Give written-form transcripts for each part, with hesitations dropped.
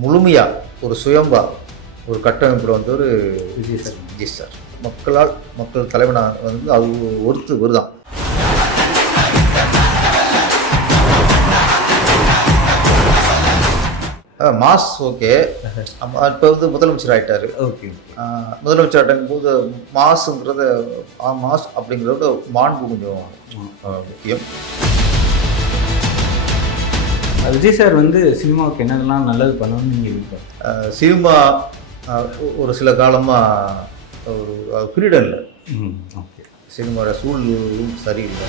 முழுமையாக ஒரு சுயம்பா ஒரு கட்டமைப்பில் வந்து ஒரு விஜய் சார் மக்கள் தலைவனாக வந்து அது ஒரு தான். Mass okay. இப்போ வந்து முதலமைச்சர் ஆகிட்டார். ஓகே. முதலமைச்சர் ஆகிட்டாங்க போது மாசுங்கிறத மாஸ் அப்படிங்கிறத மாண்பு கொஞ்சம் முக்கியம். விஜய் சார் வந்து சினிமாவுக்கு என்னென்னலாம் நல்லது பண்ணணும்னு நீங்கள் எதிர்பார்க்க? சினிமா ஒரு சில காலமாக ஒரு ஃப்ரீடம் இல்லை. ஓகே. சினிமாவோட சூழலும் சரியில்லை.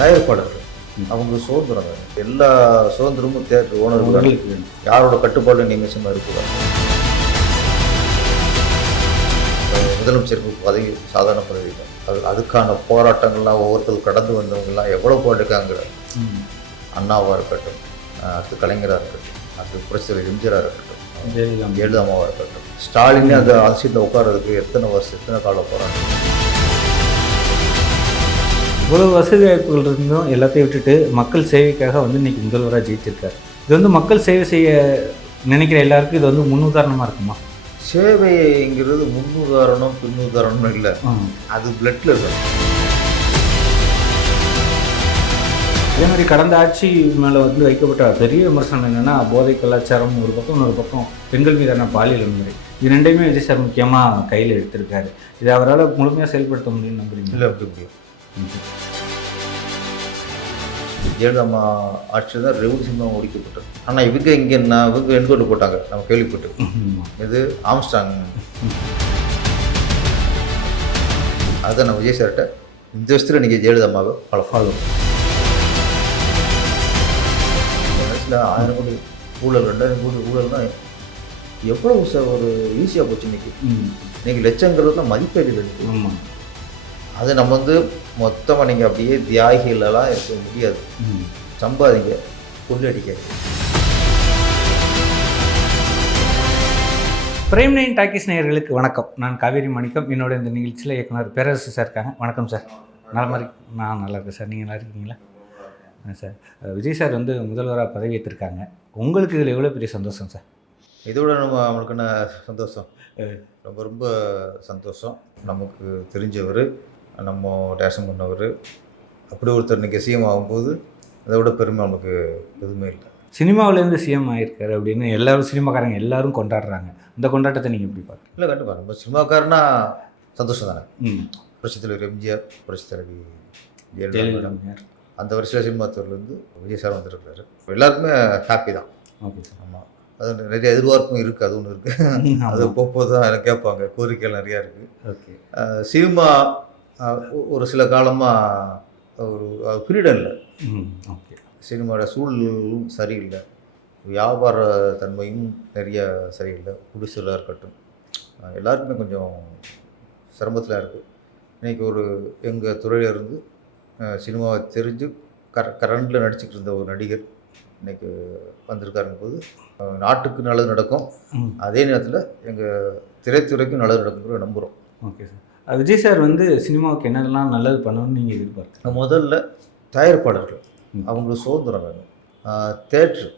தயாரிப்பாளர்கள் அவங்க சுதந்திரம் வேணும். எல்லா சுதந்திரமும் தியேட்டர் ஓனர்களுக்கு வேணும். யாரோட கட்டுப்பாடு நிமிஷமாக இருக்கக்கூடாது. முதலமைச்சருக்கு பதவி சாதாரண பதவி இல்லை. அதுக்கான போராட்டங்கள்லாம் ஒவ்வொருத்தரும் கடந்து வந்தவங்கலாம் எவ்வளோ போட்டிருக்காங்க. அண்ணாவாக இருக்கட்டும், அடுத்து கலைஞராக இருக்கட்டும், அடுத்து புரட்சித்தலைவர் எம்ஜிஆராக இருக்கட்டும், ஜெயலலிதாமாவாக இருக்கட்டும், ஸ்டாலினே அந்த அரசியலில் உட்கார்றதுக்கு எத்தனை வருஷம் எத்தனை காலம் போராட்டம். இவ்வளோ வசதி வாய்ப்புகள் இருந்தும் எல்லாத்தையும் விட்டுட்டு மக்கள் சேவைக்காக வந்து இன்றைக்கி முதல்வராக ஜெயிச்சிருக்காரு. இது வந்து மக்கள் சேவை செய்ய நினைக்கிற எல்லாருக்கும் இது வந்து முன்னுதாரணமாக இருக்குமா? சேவைங்கிறது முன்னுதாரணம் பின்னுதாரணம் இல்லை, அது பிளட்டில் இருக்கணும். அதே மாதிரி கடந்த ஆட்சி மேலே வந்து வைக்கப்பட்ட பெரிய விமர்சனம் என்னென்னா போதை கலாச்சாரம் ஒரு பக்கம், இன்னொரு பக்கம் பெண்கள் மீதான பாலியல் வன்முறை. இது ரெண்டையுமே விஜய் சார் முக்கியமாக கையில் எடுத்திருக்காரு. இதை அவரால் முழுமையாக செயல்படுத்த முடியும்னு நம்புறீங்க? இல்லை, அப்படி முடியும். ஜெயலலிதா ஆட்சியில் தான் ரெவல்யூஷன் ஒழிக்கப்பட்டது. ஆனால் இவங்க இங்கே இவங்க என்கவுண்டர் போட்டாங்க, நம்ம கேள்விப்பட்டு. இது ஆம்ஸ்டாங். அதுதான் நம்ம விஜய் சார்கிட்ட இந்த வருஷத்தில் நீங்கள் ஜெயலலிதாமாவை ஃபாலோ 1000 கோடி ஊழல், 2000 கோடி ஊழல்னா எவ்வளோ ஒரு ஈஸியாக போச்சு. இன்னைக்கு லட்சங்கிறது தான் மதிப்பீடு இல்லை. அது நம்ம வந்து மொத்தமாக நீங்கள் அப்படியே தியாகிகளெல்லாம் இருக்க முடியாது. சம்பாதிங்க, கொள்ளடிக்க. பிரைம் 9 டாக்கீஸ் நேயர்களுக்கு வணக்கம். நான் காவேரி மாணிக்கம். என்னோட இந்த நிகழ்ச்சியில் இயக்குனர் பேரரசு சார் இருக்காங்க. வணக்கம் சார். நான் நல்லா இருக்கேன் சார். நீங்கள் நல்லா இருக்கீங்களா சார்? விஜய் சார் வந்து முதல்வராக பதவி ஏற்றிருக்காங்க. உங்களுக்கு இதில் எவ்வளோ பெரிய சந்தோஷம் சார்? இதோட நம்மளுக்கான சந்தோஷம் ரொம்ப ரொம்ப சந்தோஷம். நமக்கு தெரிஞ்சவர், நம்ம டேஷன் பண்ணவர், அப்படி ஒருத்தர் இன்றைக்கி சிஎம் ஆகும்போது அதை விட பெருமை நமக்கு எதுவுமே இல்லை. சினிமாவிலேருந்து சிஎம் ஆகியிருக்காரு அப்படின்னு எல்லோரும் சினிமாக்காரங்க எல்லோரும் கொண்டாடுறாங்க. இந்த கொண்டாட்டத்தை நீங்கள் எப்படி பார்க்குறீங்க? இல்லை, கண்டிப்பாக நம்ம சினிமாக்காரனா சந்தோஷம் தானே. புரட்சித்தலைவர் எம்ஜிஆர், புரட்சித்தலைவி ஜெயலலிதா, அந்த வருஷம் சினிமா துறையிலேருந்து விஜய் சார் வந்துருக்காரு. எல்லாருக்குமே ஹாப்பி தான். Okay sir. ஆமாம், அது நிறைய எதிர்பார்ப்பும் இருக்குது. அது ஒன்று இருக்குது. அது போகும்போது தான் எனக்கு கேட்பாங்க, கோரிக்கைகள் நிறையா இருக்குது. ஓகே. சினிமா ஒரு சில காலமாக ஒரு ஃப்ரீடம் இல்லை. ஓகே. சினிமாவோட சூழலும் சரியில்லை. வியாபார தன்மையும் நிறைய சரியில்லை. குடிசலாக இருக்கட்டும், எல்லாருக்குமே கொஞ்சம் சிரமத்தில் இருக்குது. இன்றைக்கி ஒரு எங்கள் துறையிலேருந்து சினிமாவை தெரிஞ்சு கரண்டில் நடிச்சுக்கிட்டு இருந்த ஒரு நடிகர் இன்றைக்கி வந்திருக்காருங்க போது நாட்டுக்கு நல்லது நடக்கும். அதே நேரத்தில் எங்கள் திரைத்துறைக்கும் நல்லது நடக்குங்கிற நம்புகிறோம். Okay sir. விஜய் சார் வந்து சினிமாவுக்கு என்னெல்லாம் நல்லது பண்ணணும்னு நீங்கள் எதிர்பார்க்க? முதல்ல தயாரிப்பாளர்கள் அவங்களுக்கு சுதந்திரம் வேணும். தேட்ரு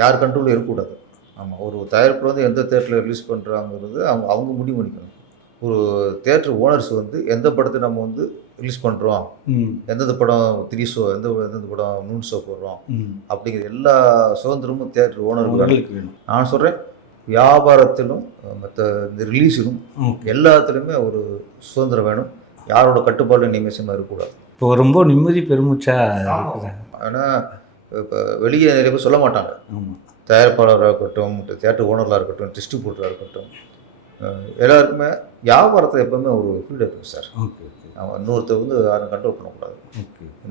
யார் கண்ட்ரோலும் இருக்கக்கூடாது. ஆமாம், ஒரு தயாரிப்பு வந்து எந்த தேட்டரில் ரிலீஸ் பண்ணுறாங்கிறது அவங்க முடிவு பண்ணிக்கணும். ஒரு தேட்டர் ஓனர்ஸ் வந்து எந்த படத்தை நம்ம வந்து ரிலீஸ் பண்ணுறோம், எந்தெந்த படம் 3 ஷோ, எந்தெந்த படம் 3 ஷோ போடுறோம் அப்படிங்கிற எல்லா சுதந்திரமும் தேட்டர் ஓனர்களுக்கு வேணும். நான் சொல்கிறேன், வியாபாரத்திலும் மற்ற இந்த ரிலீஸிலும் எல்லாத்துலேயுமே ஒரு சுதந்திரம் வேணும். யாரோட கட்டுப்பாடு நிமிஷமாக இருக்கக்கூடாது. இப்போ ரொம்ப நிம்மதி பெருமூச்சா. ஆனால் இப்போ வெளியே நிறைய பேர் சொல்ல மாட்டாங்க. தயாரிப்பாளராக இருக்கட்டும், தேட்டர் ஓனர்களாக இருக்கட்டும், டிஸ்ட்ரிபியூட்டராக இருக்கட்டும், எல்லாருக்குமே வியாபாரத்தை எப்போவுமே ஒரு ஃப்ரீடம் இருக்குது சார். அவன் இன்னொருத்தர் வந்து யாரும் கண்ட்ரோல் பண்ணக்கூடாது.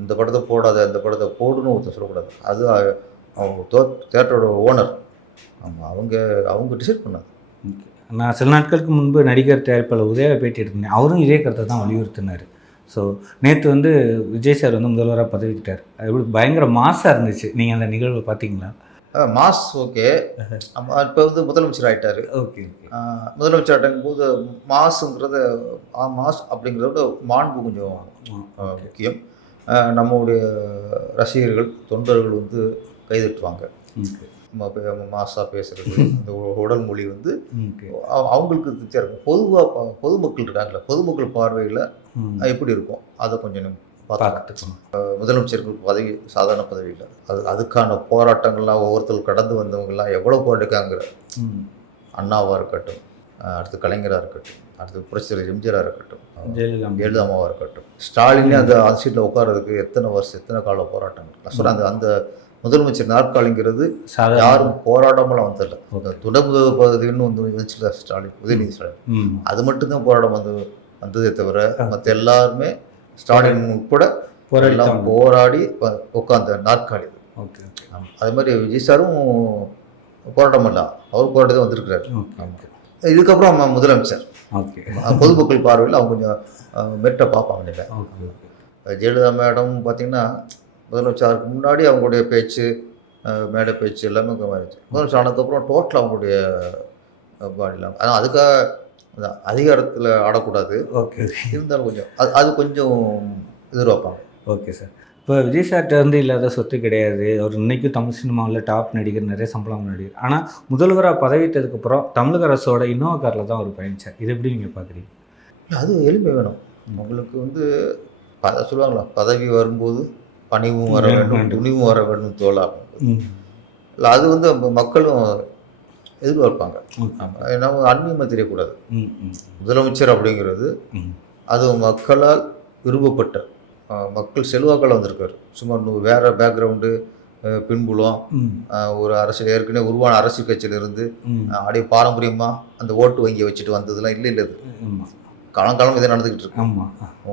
இந்த படத்தை போடாத, இந்த படத்தை போடுன்னு ஒருத்தர் சொல்லக்கூடாது. அது அவங்க தேட்டரோட ஓனர். ஆமாம், அவங்க டிசைட் பண்ணாது. நான் சில நாட்களுக்கு முன்பு நடிகர் தயாரிப்பாளர் உதயா பேட்டி எடுத்தேன். அவரும் இதே கருத்தை தான் வலியுறுத்தினார். ஸோ நேற்று வந்து விஜய் சார் வந்து முதல்வராக பதவிக்கிட்டார். அது எப்படி பயங்கர மாசாக இருந்துச்சு. நீங்கள் அந்த நிகழ்வை பார்த்தீங்களா? Mass okay. இப்போ வந்து முதலமைச்சர் ஆகிட்டார். ஓகே. முதலமைச்சர் ஆகிட்டாங்க போது மாசுங்கிறத மாஸ் அப்படிங்கிறத மாண்பு கொஞ்சம் முக்கியம். நம்முடைய ரசிகர்கள், தொண்டர்கள் வந்து கைதட்டுவாங்க. ஓகே. மாசா பேசுறது இந்த உடல் மொழி வந்து ஓகே. அவங்களுக்கு திருப்தியாக இருக்கும். பொதுவாக பொதுமக்கள் இருக்காங்களே, பொதுமக்கள் பார்வையில் எப்படி இருக்கும் அதை கொஞ்சம் நம்ம பார்த்துக்கலாம். பார்த்துக்கணும். முதலமைச்சருக்கு பதவி சாதாரண பதவி இல்லை. அதுக்கான போராட்டங்கள்லாம் ஒவ்வொருத்தர் கடந்து வந்தவங்கலாம் எவ்வளோ போராடிருக்காங்கிற. அண்ணாவாக இருக்கட்டும், அடுத்து கலைஞராக இருக்கட்டும், அடுத்து புரட்சித்தலைவர் எம்ஜிஆராக இருக்கட்டும், ஜெயலலிதாமாவாக இருக்கட்டும், ஸ்டாலினே அந்த சீட்டில் உட்கார்றதுக்கு எத்தனை வருஷம் எத்தனை கால போராட்டங்கள். நான் சொல்கிறேன், அந்த முதலமைச்சர் நாற்காலிங்கிறது யாரும் போராடாமலாம் வந்ததில்லை. துணை முதல்வர் பதவின்னு வந்து வந்துச்சுல ஸ்டாலின், உதயநிதி ஸ்டாலின், அது மட்டும்தான் போராட்டம் வந்ததே தவிர மற்ற எல்லாருமே ஸ்டாலின் உட்பட எல்லாம் போராடி உட்காந்த நாற்காலி. ஓகே. அதே மாதிரி விஜய் சாரும் போராட்டம் இல்லை, அவர் போராட்டத்தை வந்திருக்கிறாரு. இதுக்கப்புறம் முதலமைச்சர் பொதுமக்கள் பார்வையில் அவங்க கொஞ்சம் மெட்டை பார்ப்பாங்க. இல்லை, ஜெயலலிதா மேடம் பார்த்திங்கன்னா முதலமைச்சருக்கு முன்னாடி அவங்களுடைய பேச்சு, மேடை பேச்சு எல்லாமே மாறிடுச்சு. முதலமைச்சர் ஆனதுக்கப்புறம் டோட்டல் அவங்களுடைய பாடிலாம், ஆனால் அதுக்காக அதிகாரத்தில் ஆடக்கூடாது. ஓகே. இருந்தாலும் கொஞ்சம் அது கொஞ்சம் எதிர்பார்ப்பாங்க. Okay sir. இப்போ விஜய் சார்கிட்ட வந்து இல்லாத சொத்து கிடையாது. அவர் இன்றைக்கும் தமிழ் சினிமாவில் டாப் நடிகர், நிறைய சம்பளம் நடிகர். ஆனால் முதல்வராக பதவிட்டதுக்கப்புறம் தமிழக அரசோட இன்னோவா காரில் தான் அவர் பயணிச்சார். இது எப்படி நீங்கள் பார்க்குறீங்க? அது எளிமை வேணும் உங்களுக்கு. வந்து சொல்லுவாங்களா, பதவி வரும்போது பணிவும் வர வேண்டும், துணிவும் வர வேண்டும் தோழா. இல்லை, அது வந்து மக்களும் எதிர்பார்ப்பாங்க. நம்ம அந்நியமாக தெரியக்கூடாது. முதலமைச்சர் அப்படிங்கிறது அது மக்களால் விரும்பப்பட்ட, மக்கள் செல்வாக்கள் வந்திருக்காரு. சும்மா வேறு பேக்ரவுண்டு, பின்புலம், ஒரு அரசியல் ஏற்கனவே உருவான அரசியல் கட்சியிலிருந்து அப்படியே பாரம்பரியமாக அந்த ஓட்டு வங்கியை வச்சுட்டு வந்ததுலாம் இல்லை. இது காலங்காலம் இதை நடந்துக்கிட்டு இருக்கு.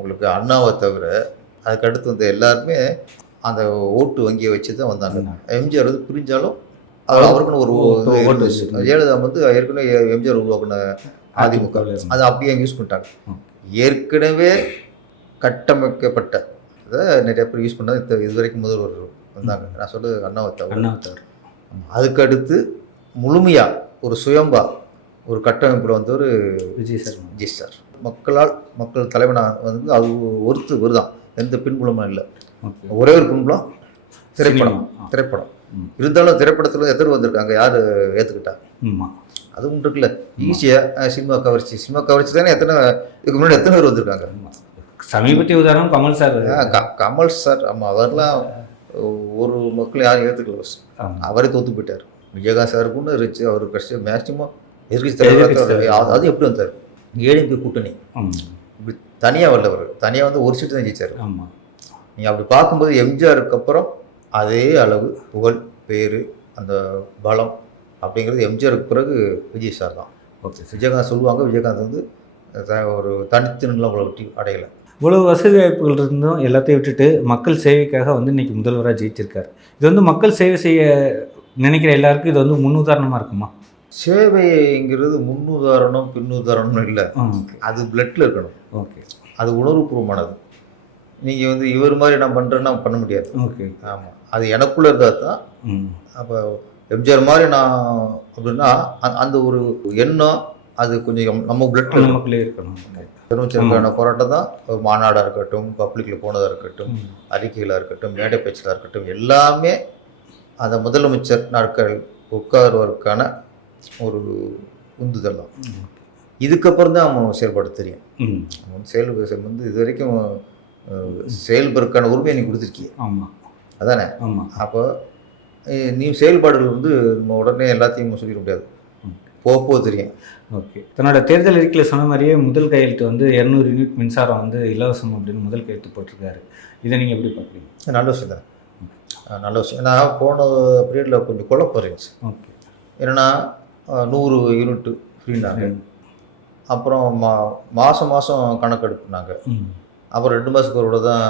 உங்களுக்கு அண்ணாவை தவிர அதுக்கடுத்து வந்த எல்லாருமே அந்த ஓட்டு வங்கியை வச்சு தான் வந்தாங்க. எம்ஜிஆர் வந்து பிரிஞ்சாலும் அவருக்குன்னு ஒரு ஓட்டு. ஜெயலலிதா வந்து ஏற்கனவே எம்ஜிஆர் உருவாக்குன அதிமுக, அதை அப்படியே யூஸ் பண்ணிட்டாங்க. ஏற்கனவே கட்டமைக்கப்பட்ட இதை நிறைய பேர் யூஸ் பண்ணால் இது வரைக்கும் முதல்வர் வந்தாங்க. நான் சொல்கிறது அண்ணாவை தவிர. அதுக்கடுத்து முழுமையாக ஒரு சுயம்பா ஒரு கட்டமைப்பில் வந்தவர் விஜய் சார். மக்கள் தலைவனாக வந்து அது ஒருத்து வருதான், எந்த பின்புலமும் இல்லை. ஒரே ஒரு பின்புலம் திரைப்படம். இருந்தாலும் திரைப்படத்தில் எத்தனை வந்திருக்காங்க, யார் ஏற்றுக்கிட்டா? அது ஒன்று இருக்குல்ல, ஈஸியாக சினிமா கவர்ச்சி தானே. இதுக்கு முன்னாடி எத்தனை பேர் வந்திருக்காங்க? சமீபத்திய உதாரணம் கமல் சார். கமல் சார், ஆமாம், அவர்லாம் ஒரு மக்கள் யாரும் ஏற்றுக்கல, அவரே தோற்று போயிட்டார். விஜயகாந்த் சாருக்குன்னு இருந்துச்சு, அவர் கட்சி மேக்சிமம் எதிர்கட்சி தலைவர். அது எப்படி வந்தார்? ஏடிஎம்கே கூட்டணி, இப்படி தனியாக வரல. அவர் தனியாக வந்து ஒரு சீட்டு தான் ஜெயிச்சார். ஆமாம். நீங்கள் அப்படி பார்க்கும்போது எம்ஜிஆருக்கு அப்புறம் அதே அளவு புகழ், பேர், அந்த பலம் அப்படிங்கிறது எம்ஜிஆருக்கு பிறகு விஜய் சார் தான். ஓகே. விஜயகாந்த் சொல்லுவாங்க, விஜயகாந்த் வந்து ஒரு தனித்து நின்று அவங்கள விட்டு அடையலை. இவ்வளோ வசதி வாய்ப்புகள் இருந்தும் எல்லாத்தையும் விட்டுட்டு மக்கள் சேவைக்காக வந்து இன்றைக்கி முதல்வராக ஜெயிச்சிருக்காரு. இது வந்து மக்கள் சேவை செய்ய நினைக்கிற எல்லாருக்கும் இது வந்து முன்னுதாரணமாக இருக்குமா? சேவைங்கிறது முன்னுதாரணம் பின்னுதாரணம் இல்லை, அது பிளட்டில் இருக்கணும். ஓகே. அது உணர்வுபூர்வமானது. நீங்கள் வந்து இவர் மாதிரி நான் பண்ணுறேன்னா பண்ண முடியாது. ஓகே. ஆமாம், அது எனக்குள்ளே இருந்தால் தான். அப்போ எம்ஜிஆர் மாதிரி நான் அப்படின்னா அந்த ஒரு எண்ணம் அது கொஞ்சம் நம்ம பிளட்டில் நமக்குள்ளே இருக்கணும். முதலமைச்சருக்கான போராட்டம் தான் ஒரு மாநாடாக இருக்கட்டும், பப்ளிக்கில் போனதாக இருக்கட்டும், அறிக்கைகளாக இருக்கட்டும், மேடை பேச்சுகளாக இருக்கட்டும், எல்லாமே அந்த முதலமைச்சர் நாட்கள் உட்காருவதற்கான ஒரு உந்துதல் தான். இதுக்கப்புறம் தான் அவன் செயல்பாடு தெரியும். அவன் செயல் வந்து இது வரைக்கும் செயல்படுறதுக்கான உரிமையை நீ கொடுத்துருக்கிய. ஆமாம், அதானே? ஆமாம். அப்போ நீ செயல்பாடுகள் வந்து நம்ம உடனே எல்லாத்தையும் சொல்லிட முடியாது, போக தெரியும். ஓகே. தன்னோட தேர்தல் அறிக்கையில் சொன்ன மாதிரியே முதல் கையெழுத்து வந்து 200 யூனிட் மின்சாரம் வந்து இலவசம் அப்படின்னு முதல் கையெழுத்து போட்டிருக்காரு. இதை நீங்கள் எப்படி பார்க்குறீங்க? நல்ல விஷயம் தான், நல்ல விஷயம். ஏன்னா போன பீரியடில் கொஞ்சம் குழப்பம் இருந்துச்சு. ஓகே. ஏன்னா 100 யூனிட்டு ஃப்ரீனாங்க. அப்புறம் மாதம் கணக்கெடுப்புனாங்க. அப்புறம் 2 மாதத்துக்கு ஒரு தான்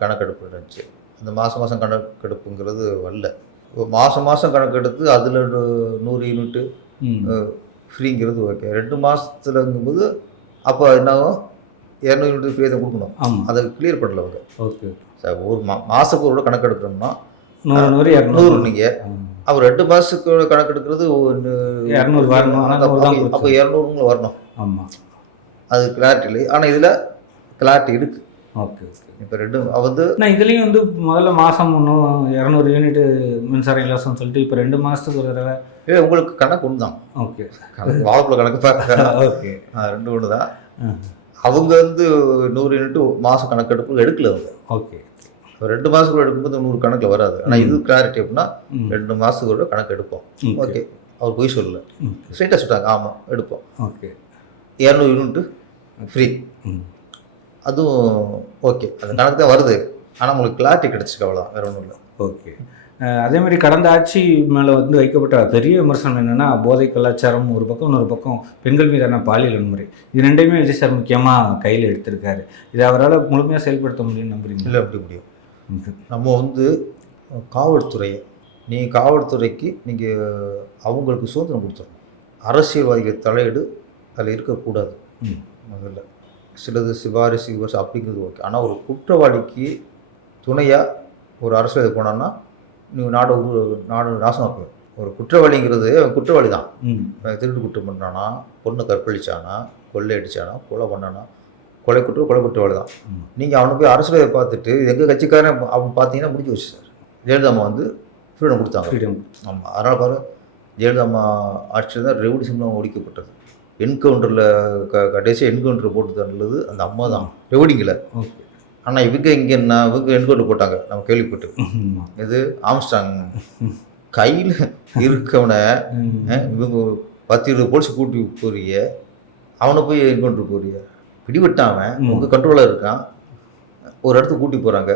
கணக்கெடுப்பு இருந்துச்சு. அந்த மாதம் கணக்கெடுப்புங்கிறது வரல. மாதம் கணக்கெடுத்து அதில் 100 யூனிட்டு ஃப்ரீங்கிறது ஓகே. 2 மாதத்துலங்கும்போது அப்போ என்னாகும், 200 யூனிட் ஃப்ரீ தான் கொடுக்கணும். அதை கிளியர் பண்ணல அவங்க. ஓகே சார், ஒரு மாதப்பொருளோட கணக்கெடுக்கணும்னா 100 நீங்கள், அப்போ 2 மாதத்துக்கு கணக்கெடுக்கிறது 200 வரணும். அப்போ 200 வரணும். ஆமாம், அது கிளாரிட்டி இல்லை. ஆனால் இதில் கிளாரிட்டி இருக்குது. Okay okay. இப்போ ரெண்டு வந்து நான் இதுலேயும் வந்து முதல்ல மாதம் ஒன்றும் 200 யூனிட் மின்சாரம் இலவசம்னு சொல்லிட்டு இப்போ 2 மாதத்துக்கு ஒரு தடவை. உங்களுக்கு கணக்கு ஒன்று தான். ஓகே கணக்கு வாழைப்பழ கணக்கு பாருங்க. ஓகே. ரெண்டு ஒன்று தான். அவங்க வந்து 100 யூனிட் மாதம் கணக்கெடுப்பு எடுக்கல அவங்க. ஓகே. 2 மாதத்துக்குள்ள எடுக்கும்போது 100 கணக்கில் வராது. ஆனால் இது கிளாரிட்டி அப்படின்னா 2 மாதத்துக்குள்ள கணக்கு எடுப்போம். ஓகே, அவர் போய் சொல்லல, ஸ்ட்ரைட்டாக சொல்லிட்டாங்க ஆமாம் எடுப்போம். ஓகே. 200 யூனிட்டு ஃப்ரீ, அதுவும் ஓகே. அந்த கணக்கு தான் வருது, ஆனால் உங்களுக்கு கிளாரிட்டி கிடச்சிருக்கு, அவ்வளோதான், வேறு ஒன்றும் இல்லை. ஓகே. அதே மாதிரி கடந்த ஆட்சி மேலே வந்து வைக்கப்பட்ட பெரிய விமர்சனம் என்னென்னா போதை கலாச்சாரம் ஒரு பக்கம், இன்னொரு பக்கம் பெண்கள் மீதான பாலியல் வன்முறை. இது ரெண்டையுமே விஜய் சார் முக்கியமாக கையில் எடுத்திருக்காரு. இதை அவரால் முழுமையாக செயல்படுத்த முடியும்னு நம்புறீங்க? இல்லை, அப்படி முடியும். நம்ம வந்து காவல்துறையை, நீங்கள் காவல்துறைக்கு நீங்கள் அவங்களுக்கு சுதந்திரம் கொடுத்துடணும். அரசியல்வாதிகள் தலையீடு அதில் இருக்கக்கூடாது. முதல்ல சிலது சிபாரிசு அப்படிங்கிறது ஓகே. ஆனால் ஒரு குற்றவாளிக்கு துணையாக ஒரு அரசியல் போனான்னா நீங்கள் நாடு நாசமாக போயிடும். ஒரு குற்றவாளிங்கிறது குற்றவாளி தான். திருட்டு குற்றம் பண்ணுறானா, பொண்ணை கற்பழிச்சானா, கொள்ளை அடித்தானா, கொலை பண்ணானா, கொலை குற்றவாளி தான். நீங்கள் அவனை போய் அரசியலை பார்த்துட்டு எங்கள் கட்சிக்காரன் அவன் பார்த்தீங்கன்னா முடிஞ்சு வச்சு சார். ஜெயலலிதா வந்து ஃப்ரீடம் கொடுத்தாங்க. ஆமாம், அதனால் பாரு, ஜெயலலிதா ஆட்சியில் தான் ரெவல்யூஷன்லாம் ஒழிக்கப்பட்டது. என்கவுண்டரில் கடைசி என்கவுண்டர் போட்டு தந்தது அந்த அம்மா தான், ரெவடிங்கில். ஆனால் இவங்க என்கவுண்டர் போட்டாங்க, நம்ம கேள்விப்பட்டு. இது ஆம்ஸ்டாங் கையில் இருக்கவனை இவங்க 10-20 போலீஸ் கூட்டி போறிய, அவனை போய் என்கவுண்டர் போறிய, பிடிவிட்டான். உங்கள் கண்ட்ரோலாக இருக்கான், ஒரு இடத்துக்கு கூட்டி போகிறாங்க,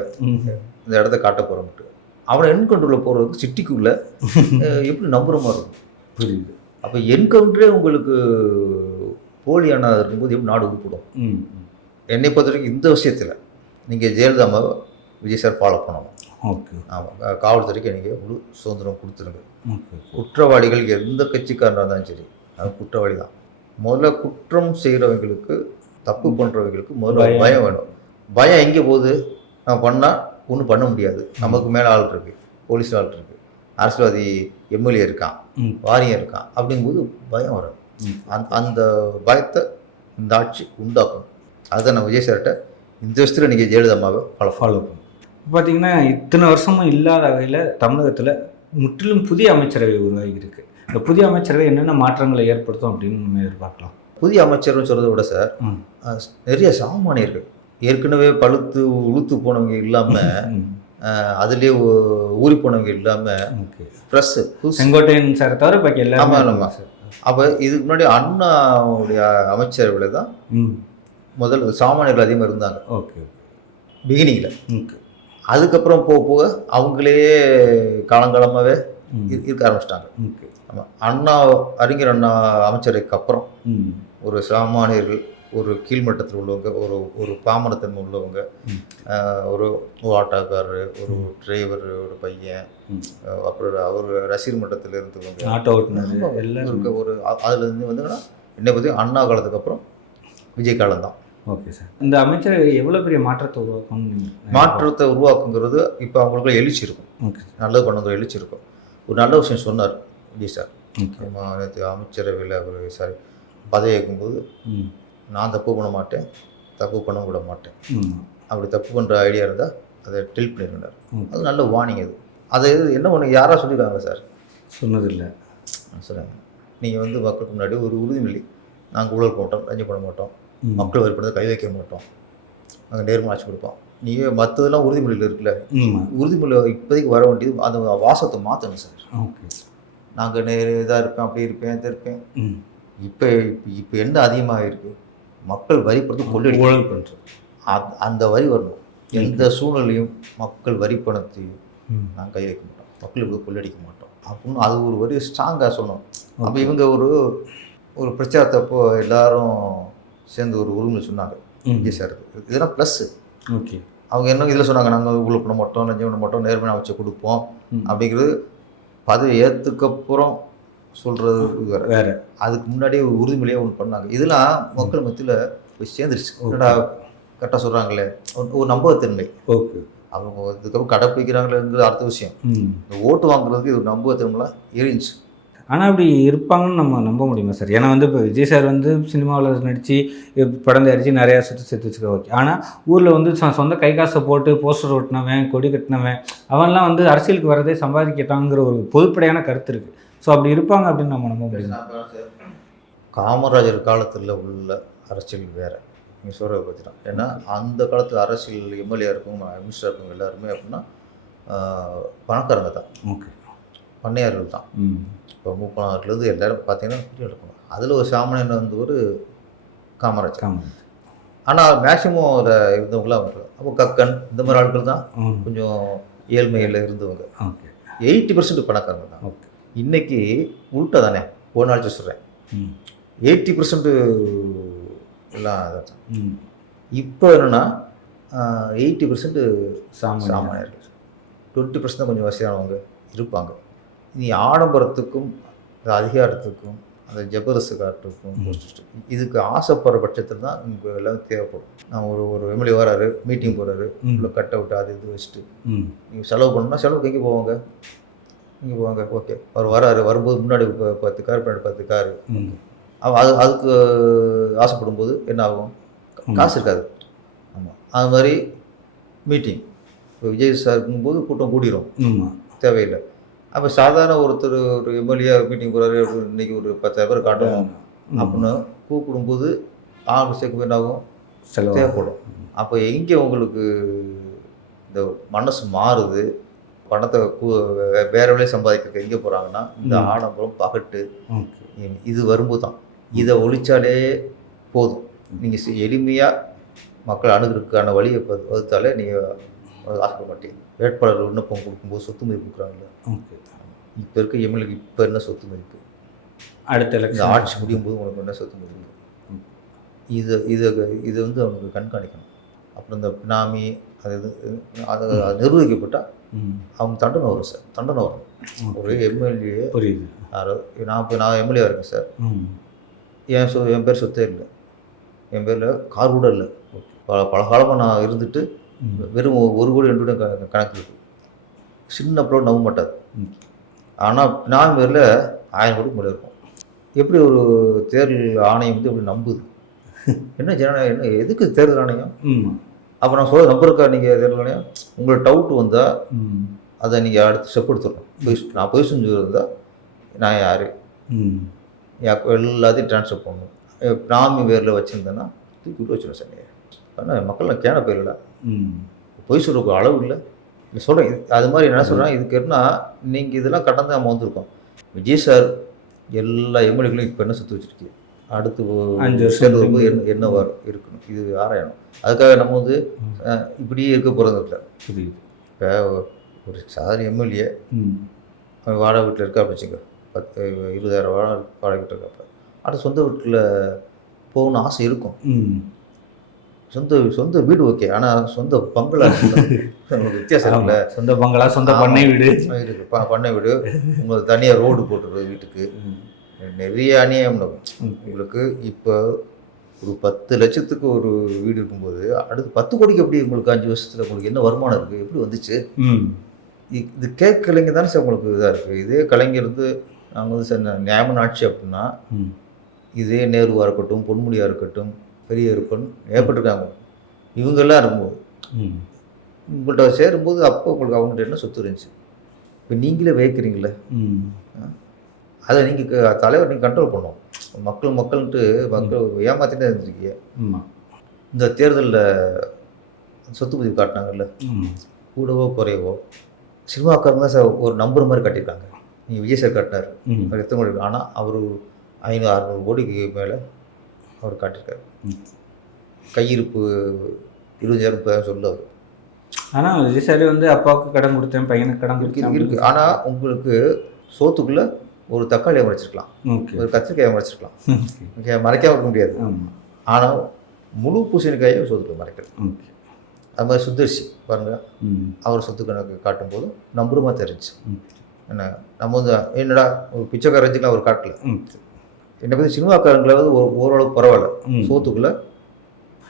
இந்த இடத்த காட்ட போகிறோம்ட்டு. அவனை என்கவுண்டரில் போகிறதுக்கு சிட்டிக்குள்ளே எப்படி நம்புகிற மாதிரி இருக்கும், புரியுது? அப்போ என்கவுண்டரே உங்களுக்கு போலியானது இருக்கும்போது எப்படி நாடு உருப்பிடும்? என்னை பொறுத்த வரைக்கும் இந்த விஷயத்தில் நீங்கள் ஜெயலலிதாவை விஜய் சார் ஃபாலோ பண்ணணும். ஓகே. ஆமாம், காவல்துறைக்கு நீங்கள் முழு சுதந்திரம் கொடுத்துருங்க. குற்றவாளிகள் எந்த கட்சிக்காரனாக இருந்தாலும் சரி, அது குற்றவாளி தான். முதல்ல குற்றம் செய்கிறவங்களுக்கு, தப்பு பண்ணுறவங்களுக்கு முதல்ல பயம் வேணும். பயம் எங்கே போகுது? நம்ம பண்ணால் ஒன்றும் பண்ண முடியாது, நமக்கு மேலே ஆள் இருக்குது, போலீஸ் ஆள் இருக்குது, அரசியல்வாதி எம்எல்ஏ இருக்கான், வாரியம் இருக்கான், அப்படிங்கும்போது பயம் வரும். அந்த பயத்தை இந்த ஆட்சி உண்டாக்கணும். அதுதான் நான் விஜய் சார்கிட்ட இந்த வருஷத்தில் நீங்கள் ஜெயலலிதாவை ஃபாலோ பண்ணணும். பார்த்தீங்கன்னா இத்தனை வருஷமும் இல்லாத வகையில் தமிழகத்தில் முற்றிலும் புதிய அமைச்சரவை உருவாகி இருக்குது. இந்த புதிய அமைச்சரவை என்னென்ன மாற்றங்களை ஏற்படுத்தும் அப்படின்னு நம்ம எதிர்பார்க்கலாம்? புதிய அமைச்சர்னு சொல்கிறத விட சார், நிறைய சாமானியர்கள் ஏற்கனவே பழுத்து உளுத்து போனவங்க இல்லாமல், அதுலேயே ஊறி போனவங்க இல்லாமல், ப்ளஸ்ஸு செங்கோட்டையன் சார் தவிர பாக்கி எல்லாமே. ஆமாம் சார். அப்போ இதுக்கு முன்னாடி அண்ணாவுடைய அமைச்சரவையில் தான் முதல் சாமானியர்கள் அதிகமாக இருந்தாங்க. ஓகே, பிகினிங்கில். அதுக்கப்புறம் போக போக அவங்களே காலங்காலமாகவே இருக்க ஆரம்பிச்சிட்டாங்க. ஆமாம், அறிஞர் அண்ணா அமைச்சருக்கு அப்புறம் ஒரு சாமானியர்கள், ஒரு கீழ்மட்டத்தில் உள்ளவங்க, ஒரு பாமரத்தன்மை உள்ளவங்க, ஒரு ஆட்டோக்காரரு, ஒரு டிரைவர், ஒரு பையன், அப்புறம் அவர் ரசிகர் மட்டத்தில் இருந்தவங்க, ஆட்டோ ஓட்டுநர் எல்லாம் இருக்க ஒரு அதுலேருந்து வந்துன்னா என்னை பற்றி அண்ணா காலத்துக்கு அப்புறம் விஜய் காலம் தான். Okay sir. இந்த அமைச்சரவை எவ்வளோ பெரிய மாற்றத்தை உருவாக்குங்கிறது இப்போ அவங்களுக்கு எழுச்சி இருக்கும். ஓகே, நல்லது பண்ணுங்கிற எழுச்சி இருக்கும். ஒரு நல்ல விஷயம் சொன்னார் விஜய் சார். நேற்று அமைச்சரவையில் அவர் பதவி ஏற்கும்போது, நான் தப்பு பண்ண மாட்டேன், தப்பு பண்ண விட மாட்டேன், அப்படி தப்பு பண்ணுற ஐடியா இருந்தால் அதை டெல் பண்ணியிருந்தார். அது நல்ல வார்னிங். அது என்ன ஒன்று யாராக சொல்லியிருக்காங்க சார்? சொன்னதில்லை. சொல்லுங்கள், நீங்கள் வந்து மக்களுக்கு முன்னாடி ஒரு உறுதிமொழி, நாங்கள் ஊழல் பண்ண மாட்டோம், லஞ்சம் பண்ண மாட்டோம், மக்கள் வரி பண்ணதை கை வைக்க மாட்டோம், நாங்கள் நேர்மை ஆட்சி கொடுப்போம். நீங்கள் மற்றதெல்லாம் உறுதிமொழியில் இருக்குல்ல, உறுதிமொழி இப்போதைக்கு வர வேண்டியது அந்த வாசத்தை மாற்றணும் சார். ஓகே, நாங்கள் இதாக இருப்பேன், அப்படி இருப்பேன், இது இருப்பேன். இப்போ என்ன அதிகமாக இருக்குது? மக்கள் வரி பணத்தை கொள்ளடிக்க பண்ணுறோம். அந்த வரி வரணும். எந்த சூழ்நிலையும் மக்கள் வரி பணத்தையும் நாங்கள் கை வைக்க மாட்டோம், மக்கள் இப்படி கொள்ளடிக்க மாட்டோம் அப்படின்னு அது ஒரு வரி ஸ்ட்ராங்காக சொல்லணும். அப்போ இவங்க ஒரு பிரச்சாரத்தப்போ எல்லாரும் சேர்ந்து ஒரு உரிமை சொன்னாங்க விஜய் சார். இதெல்லாம் ப்ளஸ்ஸு. ஓகே, அவங்க என்ன இதில் சொன்னாங்க, நாங்கள் ஊழல் பண்ண மாட்டோம், லஞ்சம் பண்ண மாட்டோம், நேர்மையாக வச்சு கொடுப்போம் அப்படிங்கிறது பதவி ஏற்றுக்கப்புறம் சொல்கிறது வேறு. அதுக்கு முன்னாடி ஒரு உறுதிமொழியாக ஒன்று பண்ணாங்க. இதெல்லாம் மக்கள் மத்தியில் போய் சேர்ந்துருச்சு. கரெக்டாக சொல்கிறாங்களே, ஒரு நம்பகத்தன்மை. ஓகே, அவங்க இதுக்கப்புறம் கடைப்பிடிக்கிறாங்களேங்கிறது அடுத்த விஷயம். இந்த ஓட்டு வாங்குறதுக்கு இது நம்பகத்தன்மைலாம் இருந்துச்சு. ஆனால் அப்படி இருப்பாங்கன்னு நம்ம நம்ப முடியுமா சார்? ஏன்னா வந்து இப்போ விஜய் சார் வந்து சினிமாவில் நடித்து படம் தயாரித்து நிறையா சொத்து சேர்த்து வச்சுக்க ஓகே. ஆனால் ஊரில் வந்து சொந்த கை காசை போட்டு போஸ்டர் ஒட்டினவன், கொடி கட்டினவன், அவன்லாம் வந்து அரசியலுக்கு வரதே சம்பாதிக்கட்டாங்கிற ஒரு பொதுப்படையான கருத்து இருக்குது. ஸோ அப்படி இருப்பாங்க அப்படின்னு நம்ம நம்ப முடியுமா? காமராஜர் காலத்தில் உள்ள அரசியல் வேறு, நீங்கள் சொல்கிறத பற்றி தான். ஏன்னா அந்த காலத்தில் அரசியல் எம்எல்ஏ இருக்கும், மினிஸ்டர் இருக்கும், எல்லாருமே அப்படின்னா பணக்காரங்க தான், ஓகே, பண்ணையார்கள் தான். இப்போ மூப்பனார்லேருந்து எல்லோரும் பார்த்தீங்கன்னா பெரிய இருக்கும். அதில் ஒரு சாமானியன் வந்து ஒரு காமராஜர். ஆனால் மேக்சிமம் அதை இருந்தவங்களாம் அவங்க அப்போ கக்கன் இந்த மாதிரி ஆட்கள் தான் கொஞ்சம் ஏழ்மையில் இருந்தவங்க. 80% பணக்காரங்க தான். ஓகே. இன்றைக்கி உள்ட்டா தானே, ஒரு நாள் சொல்கிறேன், 80% எல்லாம் அதான். இப்போ என்னென்னா 80% சாமானியர்கள், 20% தான் கொஞ்சம் வசதியானவங்க இருப்பாங்க. நீ ஆடம்பரத்துக்கும் அதிகாரத்துக்கும் அந்த ஜபரஸ்து காட்டுக்கும் இதுக்கு ஆசைப்படுற பட்சத்தில் தான் இங்கே எல்லாம் தேவைப்படும். நான் ஒரு எம்எல்ஏ வராரு, மீட்டிங் போகிறாரு, உள்ள கட் அவுட் அது இது வச்சுட்டு நீங்கள் செலவு பண்ணணும்னா செலவுக்கு எங்கே போவாங்க, இங்கே போவாங்க. ஓகே, அவர் வராரு, வரும்போது முன்னாடி 10 கார், பின்னாடி 10 காரு. அதுக்கு ஆசைப்படும் போது என்ன ஆகும், காசு இருக்காது. ஆமாம், அது மாதிரி மீட்டிங் இப்போ விஜய் சார் இருக்கும்போது கூட்டம் கூடிரும், தேவையில்லை. அப்போ சாதாரண ஒருத்தர் ஒரு எம்எல்ஏ மீட்டிங் போகிறாரு, இன்றைக்கி ஒரு 10,000 பேர் காட்டணும் அப்படின்னு கூப்பிடும்போது ஆள் சேர்க்க வேண்டாகும், தேவைப்படும். அப்போ எங்கே உங்களுக்கு இந்த மனசு மாறுது, பணத்தை வேறு வழியாக சம்பாதிக்கிறதுக்கு எங்கே போகிறாங்கன்னா இந்த ஆடம்பரம் பகட்டு இது வரும்போது தான். இதை ஒழிச்சாலே போதும், நீங்கள் எளிமையாக மக்கள் அணுகிறதுக்கான வழியை வகுத்தாலே நீங்கள் ஆசைப்பட மாட்டீங்க. வேட்பாளர் விண்ணப்பம் கொடுக்கும்போது சொத்து மதிப்பு கொடுக்குறாங்கல்ல, இப்போ இருக்க எம்எல்ஏக்கு இப்போ என்ன சொத்து மதிப்பு, அடுத்த இந்த ஆட்சி முடியும் போது உங்களுக்கு என்ன சொத்து மதிப்பு, இது வந்து அவங்களுக்கு கண்காணிக்கணும். அப்புறம் இந்த பினாமி அது அதை நிர்வகிக்கப்பட்டால் அவங்க தண்டனை வரும் சார், தண்டனை வரும். ஒரு எம்எல்ஏ புரியுது, நான் எம்எல்ஏ இருக்கேன் சார், என் பேர் சொத்தே இல்லை, என் பேரில் கார் கூட இல்லை, பல காலமாக நான் இருந்துட்டு வெறும் 1 கோடி 2 கோடி கணக்கு இருக்குது. சின்ன பிள்ளை நம்ப மாட்டாது. ஆனால் நான் பேரில் 1000 கோடி மேலே இருக்கும். எப்படி ஒரு தேர்தல் ஆணையம் வந்து எப்படி நம்புது, என்ன ஜனநாயகம், என்ன எதுக்கு தேர்தல் ஆணையம்? அப்போ நான் சொல்ல நம்பருக்கா நீங்கள் தேர்தல் ஆணையம்? உங்களுக்கு டவுட் வந்தால் அதை நீங்கள் அடுத்து ஸ்டெப் எடுத்துடணும். நான் போய் செஞ்சு இருந்தால் நான் யார், எல்லாத்தையும் ட்ரான்ஸ்ஃபர் பண்ணணும். பிராமி பேரில் வச்சுருந்தேன்னா தூக்கி விட்டு வச்சுருவேன் சார். ஆனால் மக்கள் கேன பேரில் பொய் சொல்கிற அளவு இல்லை சொல்கிறேன். அது மாதிரி என்ன சொல்கிறேன், இதுக்கு என்ன நீங்கள் இதெல்லாம் கடந்து நம்ம வந்திருக்கோம். விஜய் சார் எல்லா எம்எல்ஏக்களையும் இப்போ என்ன சுற்றி வச்சுருக்கீங்க, அடுத்து 5 வருஷம் வரும்போது என்ன இருக்கணும், இது ஆராயணும். அதுக்காக நம்ம வந்து இப்படியே இருக்க போகிறது இல்லை. புரியுது. இப்போ ஒரு சாதாரண எம்எல்ஏ வாடகை வீட்டில் இருக்கா அப்படின்னு வச்சுங்க, 20,000 வாடகை வீட்டில் இருக்கப்ப அடுத்து சொந்த வீட்டில் போகணும்னு ஆசை இருக்கும். சொந்த வீடு ஓகே, ஆனால் சொந்த பங்களா வித்தியாசம் இல்லை. சொந்த பங்களா, சொந்த பண்ணை வீடு இருக்குது, பண்ணை வீடு, உங்களுக்கு தனியாக ரோடு போட்டுருது வீட்டுக்கு, நிறைய அநியாயம் நடக்கும் உங்களுக்கு. இப்போ ஒரு 10 லட்சத்துக்கு ஒரு வீடு இருக்கும்போது அடுத்து 10 கோடிக்கு எப்படி உங்களுக்கு 5 வருஷத்தில் உங்களுக்கு என்ன வருமானம் இருக்குது, எப்படி வந்துச்சு? இது கலைஞர் தானே சார் உங்களுக்கு இதாக இருக்குது. இதே கலைஞர் வந்து நாங்கள் வந்து சார் நியாயமான ஆட்சி அப்படின்னா இதே நேருவாக இருக்கட்டும், பொன்முடியாக இருக்கட்டும், பெரிய இருப்பன் ஏற்பட்டிருக்காங்க, இவங்கெல்லாம் இருக்கும்போது உங்கள்கிட்ட சேரும்போது அப்போ உங்களுக்கு அவங்கள்ட்ட என்ன சொத்து இருந்துச்சு, இப்போ நீங்களே வைக்கிறீங்களே, அதை நீங்கள் தலைவர் நீங்கள் கண்ட்ரோல் பண்ணணும். மக்கள்ன்ட்டு மக்கள் ஏமாற்றிட்டே இருந்திருக்கீங்க. இந்த தேர்தலில் சொத்து பதிவு காட்டினாங்கல்ல, கூடவோ குறையவோ சினிமாக்காரங்க தான் சார் ஒரு நம்புற மாதிரி காட்டியிருக்காங்க. நீங்கள் விஜய் சார் காட்டினார், அவர் எத்தனை கோடி, ஆனால் அவர் 500-600 கோடிக்கு மேலே அவர் காட்டியிருக்காரு. கையிருப்பு 20,000-30,000 சொல்லுவார். ஆனால் விஜய் சார் வந்து அப்பாவுக்கு கடன் கொடுத்தேன், பையனுக்கு கடன் இருக்குது. ஆனால் உங்களுக்கு சோத்துக்குள்ளே ஒரு தக்காளியை மறைச்சிருக்கலாம், ஒரு கத்திரிக்காயை மறைச்சிருக்கலாம், மறைக்காம இருக்க முடியாது. ஆனால் முழு பூசணிக்காயை சோத்துக்குள்ள மறைக்கலாம். அது மாதிரி சுந்தர்சி பாருங்கள், அவர் சொத்து கணக்கு காட்டும்போது நம்புறமா தெரிஞ்சு என்ன, நம்ம வந்து என்னடா ஒரு பிச்சைக்கார ரஞ்சிக்கலாம் அவர் காட்டல. என்னை பற்றி சினிமாக்காரங்களாவது ஓரளவுக்கு பரவாயில்ல, சோத்துக்குள்ளே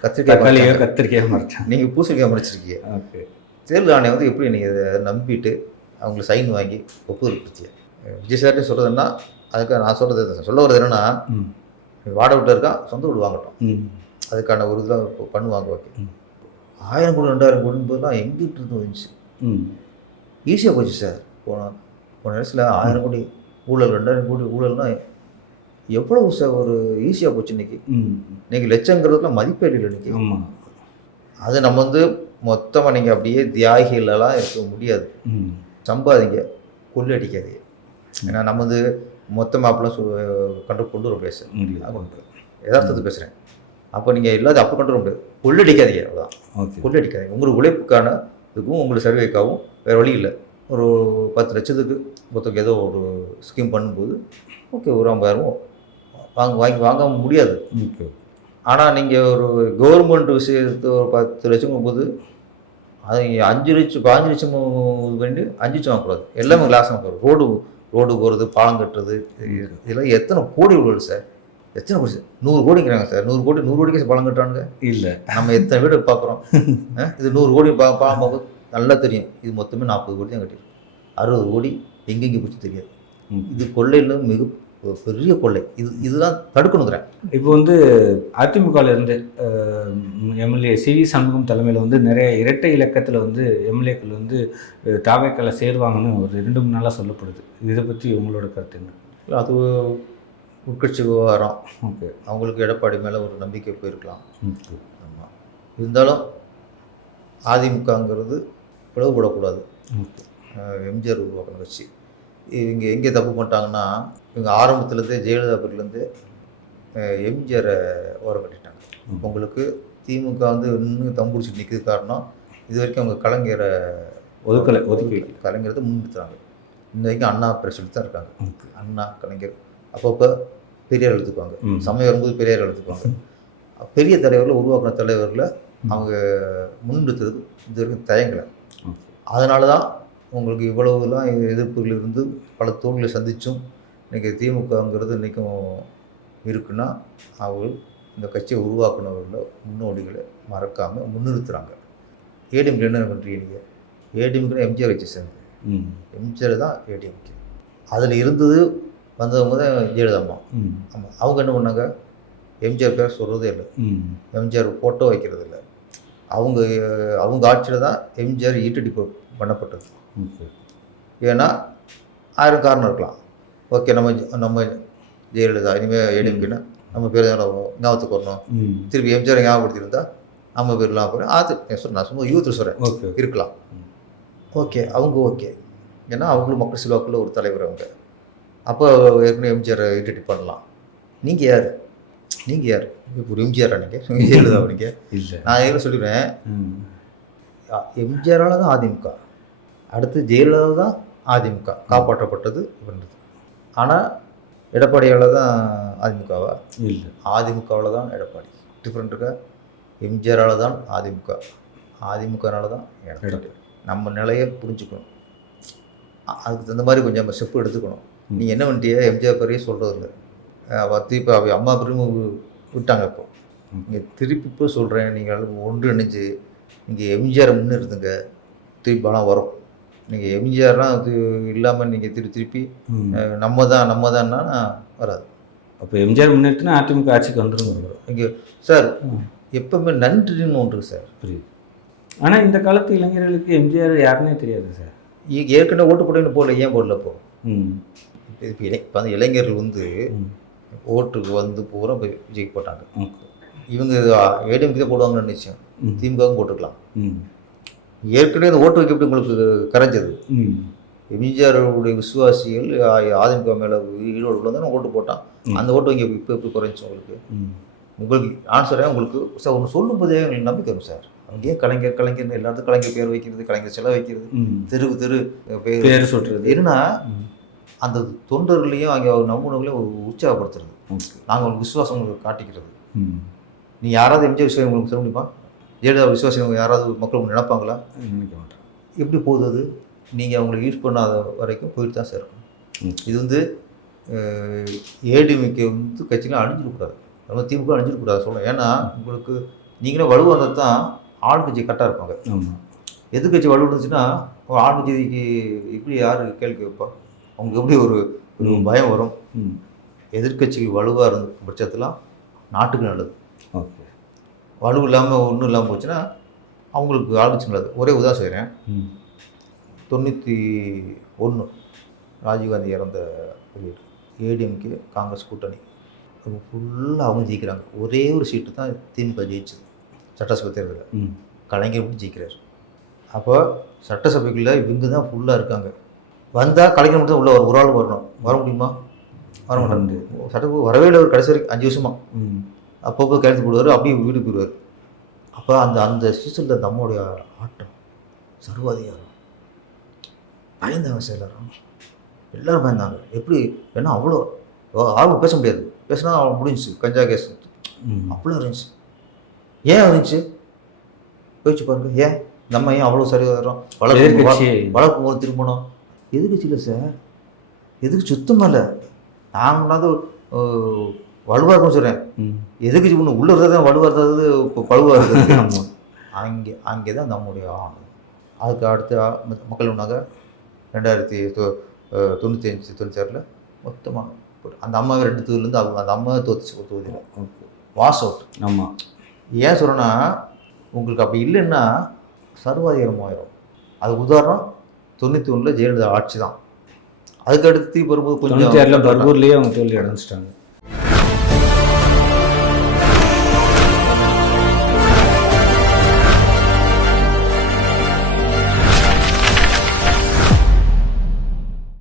கத்திரிக்காய் மறைச்சா, நீங்கள் பூசணிக்காய் மறைச்சிருக்கீங்க. தேர்தல் ஆணையம் வந்து எப்படி நீங்கள் இதை நம்பிட்டு அவங்களை சைன் வாங்கி ஒப்புதல் கொடுத்தீங்க, விஜய் சார்ட்டே சொல்கிறதுன்னா அதுக்கு நான் சொல்கிறது சொல்ல வர்றது என்னென்னா, ம் வாடகை வீட்டில் இருக்கான், சொந்த வீடு வாங்கட்டும். ம் அதுக்கான ஒரு இதெல்லாம் பண்ணுவாங்க. ஓகே, 1000 கோடி 2000 கோடின்றதுலாம் எங்கிட்டு இருந்து வந்துச்சு? ம் ஈஸியாக போச்சு சார். போன வருஷத்தில் 1000 கோடி ஊழல், 2000 கோடி ஊழல்னா எவ்வளவு சார் ஒரு ஈஸியாக போச்சு இன்னைக்கு. ம் இன்னைக்கு லட்சங்கிறதுலாம் மதிப்பே இல்லை இன்னைக்கு. ஆமாம். அது நம்ம வந்து மொத்தமாக நீங்கள் அப்படியே தியாகிகளெல்லாம் இருக்க முடியாது. ம் சம்பாதிங்க, கொள்ளடிக்காதீங்க. ஏன்னா நம்ம வந்து மொத்தமாக அப்படிலாம் கண்ட்ரோல் கொண்டு வர பேச முடியாது. யதார்த்தத்தை பேசுகிறேன். அப்போ நீங்கள் எல்லாத்தையும் அப்போ கொண்டு வர முடியாது. கொள்ளடிக்காதீங்க, அதான். ஓகே. கொள்ளடிக்காதீங்க. உங்களுக்கு உழைப்புக்கான இதுக்கும் உங்களுக்கு சர்வேக்காகவும் வேறு வழி இல்லை. ஒரு 10 லட்சத்துக்கு மொத்தம் ஏதோ ஒரு ஸ்கீம் பண்ணும்போது ஓகே, ஒரு 50,000 வாங்க முடியாது. ஓகே. ஆனால் நீங்கள் ஒரு கவர்மெண்ட் விஷயத்தை ஒரு 10 லட்சம் போது அது 5 லட்சம் 15 லட்சம் வேண்டி 5 லட்சம் வாங்கக்கூடாது. எல்லாமே கிளாஸ் வாங்கக்கூடாது. ரோடு போகிறது, பாலம் கட்டுறது, இதெல்லாம் எத்தனை கோடி உள்ளது சார்? எத்தனை கோடி சார்? 100 கோடிங்கிறாங்க சார். 100 கோடிக்கு பாலம் கட்டுறானுங்க. இல்லை, நம்ம எத்தனை வீடு பார்க்குறோம். இது 100 கோடி பாலம் பார்க்கும்போது நல்லா தெரியும். இது மொத்தமே 40 கோடி தான் கட்டிடும். 60 கோடி எங்கெங்கே போச்சு தெரியாது. இது கொள்ளையில் மிக பெரிய கொள்ளை. இதுதான் தடுக்கணுங்கிறேன். இப்போ வந்து அதிமுகவிலேருந்து எம்எல்ஏ சிவி சண்முகம் தலைமையில் வந்து நிறைய இரட்டை இலக்கத்தில் வந்து எம்எல்ஏக்கள் வந்து தாவேக்கால சேருவாங்கன்னு ஒரு 2-3 நாளாக சொல்லப்படுது. இதை பற்றி உங்களோட கருத்து என்ன? அது உட்கட்சி விவகாரம். ஓகே. அவங்களுக்கு எடப்பாடி மேலே ஒரு நம்பிக்கை போயிருக்கலாம். ஓகே. ஆமாம். இருந்தாலும் அதிமுகங்கிறது பிளவுபடக்கூடாது. ஓகே. எம்ஜிஆர் உருவாக்கின கட்சி. இவங்க எங்கே தப்பு பண்ணிட்டாங்கன்னா, இவங்க ஆரம்பத்துலேருந்தே ஜெயலலிதா பேர்லேருந்து எம்ஜிஆரை ஓரம் கட்டிட்டாங்க. உங்களுக்கு திமுக வந்து இன்னும் தம்பிடிச்சிட்டு நிற்கிறது காரணம், இது வரைக்கும் அவங்க கலைஞரை ஒதுக்கி கலைஞரத்தை முன்னிறுத்துறாங்க. இன்ன வரைக்கும் அண்ணா பிரசிடென்ட் தான் இருக்காங்க. அண்ணா, கலைஞர் அப்பப்போ பெரியார் எடுத்துக்குவாங்க. சமயம் வரும்போது பெரியார் எடுத்துக்குவாங்க. பெரிய தலைவர்களை உருவாக்கின தலைவர்களை அவங்க முன்னிறுத்துறது இது வரைக்கும் தயங்கலை. அதனால தான் உங்களுக்கு இவ்வளவுலாம் எதிர்ப்புகள் இருந்து பல தோல்விகளை சந்தித்தும் இன்றைக்கி திமுகங்கிறது இன்றைக்கும் இருக்குன்னா, அவர்கள் இந்த கட்சியை உருவாக்குனவர்களை முன்னோடிகளை மறக்காமல் முன்னிறுத்துகிறாங்க. ஏடிஎம்கே என்ன பண்ணுறீங்க? நீங்கள் ஏடிஎம்கேனா எம்ஜிஆர் கட்சி சேர்ந்து எம்ஜிஆர் தான் ஏடிஎம்கே. அதில் இருந்தது வந்தவங்க தான் ஜெயலலிதா அம்மா. ஆமாம். அவங்க என்ன பண்ணாங்க? எம்ஜிஆர் பேர் சொல்கிறதே இல்லை. எம்ஜிஆர் ஃபோட்டோ வைக்கிறது இல்லை. அவங்க ஆட்சியில் தான் எம்ஜிஆர் ஈட்டடி பண்ணப்பட்டது. ஏன்னா 1000 காரணம் இருக்கலாம். ஓகே, நம்ம ஜெயலலிதா இனிமேல் ஏடிஎம்கேன்னா நம்ம பேர் ஞாபகத்துக்கு வரணும். திருப்பி எம்ஜிஆர் ஞாபகப்படுத்தியிருந்தா நம்ம பேர்லாம் போகிறேன். நான் சும்மா யூத்தில் சொல்கிறேன், இருக்கலாம். ஓகே, அவங்க ஓகே. ஏன்னா அவங்களும் மக்கள் செல்வாக்குள்ள ஒரு தலைவர் அவங்க. அப்போ ஏற்கனவே எம்ஜிஆர் ஐடென்டி பண்ணலாம். நீங்கள் யார்? இப்போ ஒரு எம்ஜிஆரா நீங்கள்? ஜெயலலிதா நீங்கள்? இல்லை. நான் என்ன சொல்லிடுவேன், எம்ஜிஆரால் தான் அதிமுக, அடுத்து ஜெயலலிதா தான் அதிமுக காப்பாற்றப்பட்டது பண்ணுறது. ஆனால் எடப்பாடியால் தான் அதிமுகவா? இல்லை, அதிமுகவில் தான் எடப்பாடி. டிஃப்ரெண்ட் இருக்கா? எம்ஜிஆரால் தான் அதிமுக, அதிமுகனால தான் எடப்பாடி. நம்ம நிலையை புரிஞ்சுக்கணும். அதுக்கு தகுந்த மாதிரி கொஞ்சம் நம்ம ஸ்டெப்பு எடுத்துக்கணும். நீங்கள் என்ன பண்ணிட்டியே, எம்ஜிஆர் பேரையே சொல்கிறது இல்லை. இப்போ அம்மா பெருமை விட்டாங்க. இப்போ நீங்கள் திருப்பி இப்போ சொல்கிறேன், நீங்கள் ஒன்றிணைஞ்சு நீங்கள் எம்ஜிஆரை முன்னிறுத்துங்க, திருப்பி பலம் வரும். நீங்கள் எம்ஜிஆர்லாம் அது இல்லாமல் நீங்கள் திருப்பி நம்ம தான்னா வராது. அப்போ எம்ஜிஆர் முன்னிறுத்தினா அதிமுக ஆட்சிக்கு வந்துடும். இங்கே சார் எப்பவுமே நன்றின்னு ஒன்று சார். புரியுது. ஆனால் இந்த காலத்து இளைஞர்களுக்கு எம்ஜிஆர் யாருன்னே தெரியாது சார். ஏற்கனவே ஓட்டு போட்டேன்னு போடல. ஏன் போடல? இப்போ அந்த இளைஞர்கள் வந்து ஓட்டுக்கு வந்து பூரா விஜய்க்கு போட்டாங்க. இவங்க ஏடிஎம்கே தான் போடுவாங்கன்னு நிச்சயம். திமுகவும் போட்டுக்கலாம். ஏற்கனவே அந்த ஓட்டு வைக்க எப்படி உங்களுக்கு கரைஞ்சது? எம்ஜிஆருடைய விசுவாசிகள் அதிமுக மேலே ஈரோடு உள்ளதான் ஓட்டு போட்டான். அந்த ஓட்டு வைக்க இப்போ எப்படி குறைஞ்சி உங்களுக்கு ஆன்சரே உங்களுக்கு சார் ஒன்று சொல்லும் போதே எங்களுக்கு நம்பிக்கை வரும் சார். அங்கேயே கலைஞர்னு எல்லாத்துக்கும் கலைஞர் பேர் வைக்கிறது, கலைஞர் செலவு வைக்கிறது, தெரு பேர் சொல்கிறது. என்னன்னா அந்த தொண்டர்களையும் அங்கே நம்புனவங்களையும் உற்சாகப்படுத்துறது, நாங்கள் உங்களுக்கு விசுவாசம் உங்களுக்கு காட்டிக்கிறது. நீ யாராவது எம்ஜிஆர் விசுவாசம் உங்களுக்கு சொல்ல முடியுமா? ஜெயலலிதா விசுவாசம் யாராவது மக்கள் நினைப்பாங்களா? நினைக்க மாட்டாங்க. எப்படி போகுது அது? நீங்கள் அவங்களை யூஸ் பண்ணாத வரைக்கும் போயிட்டு தான் சார் இருக்கும். இது வந்து ஏடிஎம்கே வந்து கட்சிலாம் அழிஞ்சிடக்கூடாது, நம்ம திமுக அழிஞ்சிடக்கூடாது சொல்கிறேன். ஏன்னா உங்களுக்கு நீங்களே வலுவாக இருந்தால் தான் ஆளுங்கட்சி கரெக்டாக இருப்பாங்க. எதிர்கட்சி வலு இருந்துச்சுன்னா ஆளுங்கட்சிக்கு இப்படி யார் கேள்வி வைப்பா? அவங்களுக்கு எப்படி ஒரு ஒரு பயம் வரும். ம். எதிர்க்கட்சிகள் வலுவாக இருந்த பட்சத்தில் நாட்டுக்கு நல்லது. ஓகே. வலு இல்லாமல் ஒன்றும் இல்லாமல் போச்சுன்னா அவங்களுக்கு ஆளுச்சு நல்லது. ஒரே உதாரணம் செய்கிறேன். ம். 91 ராஜீவ்காந்தி இறந்த பீரியட். ஏடிஎம்கே காங்கிரஸ் கூட்டணி ஃபுல்லாக அவங்க ஜெயிக்கிறாங்க. ஒரே ஒரு சீட்டு தான் திமுக ஜெயிச்சது சட்டசபை தேர்தலில். ம். கலைஞர் மட்டும் ஜெயிக்கிறார். அப்போ சட்டசபைக்குள்ளே இவங்க தான் ஃபுல்லாக இருக்காங்க. வந்தால் கலைஞர் மட்டும் தான் உள்ள ஒரு ஆள் வரணும். வர முடியுமா? வர மாட்டாங்க. சட்டசபை வரவே இல்லை. ஒரு கடைசி வரைக்கும் 5 வருஷமா ம். அப்பப்போ கையெழுத்து போடுவார். அப்படியே வீட்டுக்கு போயிடுவார். அப்போ அந்த அந்த சீசனில் அந்த அம்மாவுடைய ஆட்டம் சர்வாதிகாரம் பயந்தாங்க சார். எல்லோரும் பயந்தாங்க. எப்படி ஏன்னா அவ்வளோ ஆளும் பேச முடியாது. பேசினா முடிஞ்சிச்சு. கஞ்சா கேஸ் அப்படிலாம் இருந்துச்சு. ஏன் இருந்துச்சு யோசிச்சு பாருங்க. ஏன் நம்ம ஏன் அவ்வளோ சரியாகிறோம்? வளர்க்கும் போது திரும்பணும். எதுக்கு இல்லை சார், எதுக்கு சுத்தமாக இல்லை. நாங்களாவது வலுவாக இருக்கும்னு சொல்கிறேன். எதுக்கு ஒன்று உள்ள இருக்கிறது தான் வலுவாக இருந்தது, இப்போ பழுவாக இருக்குது. அங்கே தான் நம்முடைய ஆணம். அதுக்கு அடுத்து மக்கள் ஒன்றாக 1995 96 மொத்தமாக அந்த அம்மாவே 2 தொகுதியிலேருந்து அந்த அம்மாவே தோத்துச்சு ஒரு தொகுதியில். Was out. ஆமாம். ஏன் சொல்கிறேன்னா உங்களுக்கு அப்படி இல்லைன்னா சர்வாதிகாரம் ஆயிரும். அதுக்கு உதாரணம் 91 ஜெயலலிதா ஆட்சி தான். அதுக்கு அடுத்து வரும்போது கொஞ்சம் பர்கூர்லேயே அவங்க தோல்வி அடைஞ்சிட்டாங்க.